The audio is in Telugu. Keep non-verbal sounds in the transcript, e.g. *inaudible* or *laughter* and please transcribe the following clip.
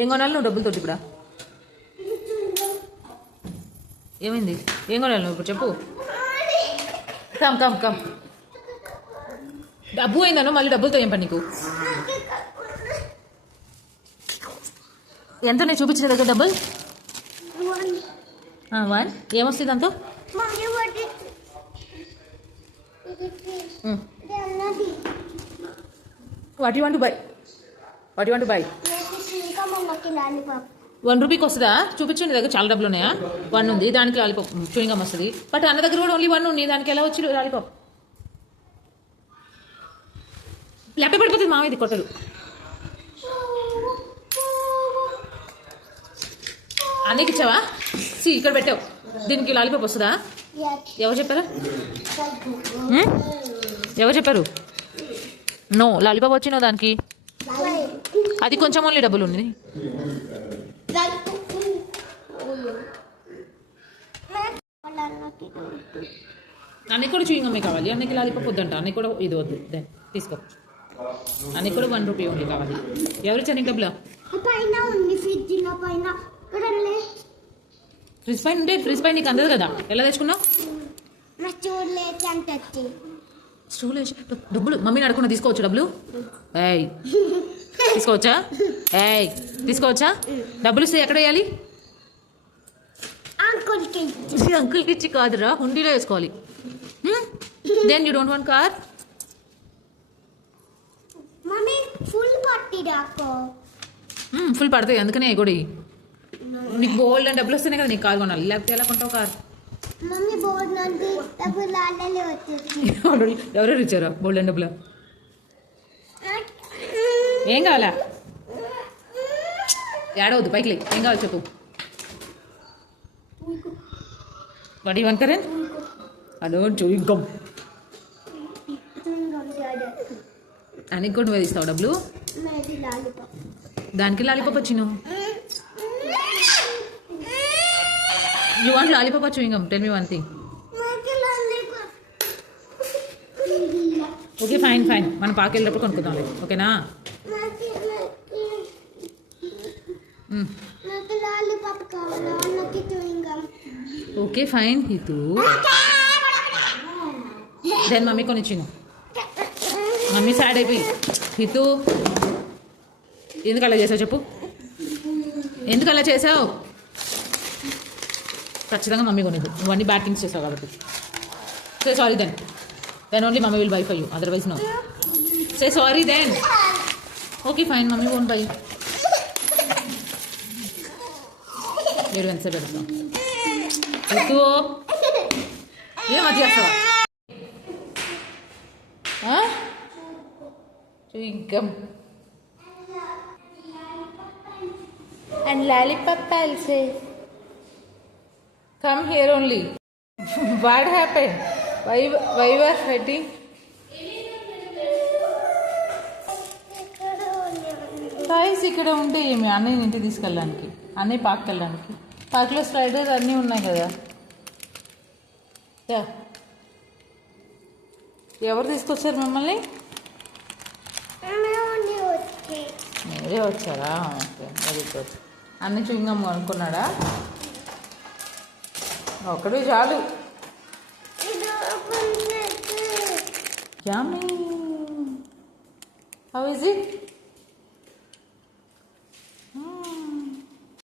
ఏం కొనాలి నువ్వు డబ్బులతో ఇప్పుడు? ఏమైంది? ఏం కొనాలి నువ్వు ఇప్పుడు చెప్పు. Come come come. డబ్బు అయిందను మళ్ళీ డబ్బులతో ఏం పని నీకు? ఎంత నేను చూపించిన దగ్గర డబ్బులు? వన్. ఏమొస్తుంది దాంతో? What. You want buy. What you buy? One రూపీకి వస్తుందా? చూపించండి దగ్గర చాలా డబ్బులు ఉన్నాయా? వన్ ఉంది దానికి లాలిపాప్ చూయింగం వస్తుంది. బట్ అన్న దగ్గర కూడా ఓన్లీ వన్ ఉంది దానికి ఎలా వచ్చి లాలీపాప్? లెక్క పడిపోతుంది మామ ఇది కొట్టరు. అన్నకి ఇచ్చావా? సి ఇక్కడ పెట్టావు. దీనికి లాలీపాప్ వస్తుందా? ఎవరు చెప్పారు? ఎవరు చెప్పారు? నో లాలిపాప్ వచ్చినావు దానికి? అది కొంచెం ఓన్లీ డబ్బులు ఉంది. అన్నకి కూడా చూయింగమ్మే కావాలి. అన్నకి లాలీపాప్ వద్దంట. అన్నకి కూడా ఇది వద్దు. దెన్ తీసుకో. అన్నకి కూడా వన్ రూపీ ఓన్లీ కావాలి. ఎవరు ఇచ్చారు నీకు డబ్బులు? పైన ఉంది ఫ్రిడ్జ్లో పైన చూడండి ఫ్రిజ్ పైన ఉంటే ఫ్రిజ్ పైన నీకు అందదు కదా? ఎలా తెచ్చుకున్నావు? స్టూల్ వేసి డబ్బులు మమ్మీని అడగకుండా తీసుకోవచ్చు డబ్బులు? ఏయ్. తీసుకోవచ్చా? ఏయ్ తీసుకోవచ్చా? డబ్బులు ఇస్తే ఎక్కడ వేయాలి? అంకుల్కి ఇచ్చి కాదురా హుండీలో వేసుకోవాలి. Then you don't want careful పడతాయి అందుకనే కూడా నీకు బోల్డ్ అని డబ్బులు వస్తేనే కదా నీకు కార్ కొనాలి. లేకపోతే ఎలా కొంటావు కార్? ఎవరెవరు ఇచ్చారు? బోల్డ్ అని డబ్బులు? ఏం కావాలా? ఏడవద్దు పైకి లేదు ఏం కావాలి చెప్పు. వాడి వంకరే కరెన్ అదో చూయిగం అని కూడా నువ్వే తీస్తావు డబ్బులు? దానికి lollipop వచ్చిను you want lollipop chewing gum tell me one thing మేది lollipop okay fine fine. మనం పార్క్ వెళ్ళినప్పుడు కొనుక్కుందాంలే ఓకేనా? Okay fine Hitu. Then mummy కొనిచ్చింది. Mummy sad అయిపోయి. హితు ఎందుకు అలా చేసావు చెప్పు. ఎందుకు అలా చేసావు? ఖచ్చితంగా మమ్మీ కొనిద్దు ఇవన్నీ అన్ని బ్యాడ్ థింగ్స్ చేసావు కాబట్టి. So sorry then then only mummy will buy for you otherwise no say sorry then okay fine mummy won't buy ఏడు ఎంత పెడతాం హితు ఏం అది చేస్తావా Chewing And lollipop also. Come here only. *laughs* what happened? Why, why you are fighting? ఇక్కడ ఉంటే ఏమి? అన్నయ్య ఇంటికి తీసుకెళ్ళడానికి అన్నయ్య పార్క్కి వెళ్ళడానికి పార్క్లో స్లైడర్ అన్నీ ఉన్నాయి కదా. యా. ఎవరు తీసుకొచ్చారు మిమ్మల్ని? మీరే వచ్చారా? Okay very good. అన్ని చూయింగం అనుకున్నాడా ఒకటి చాలు. Yummy! How is it?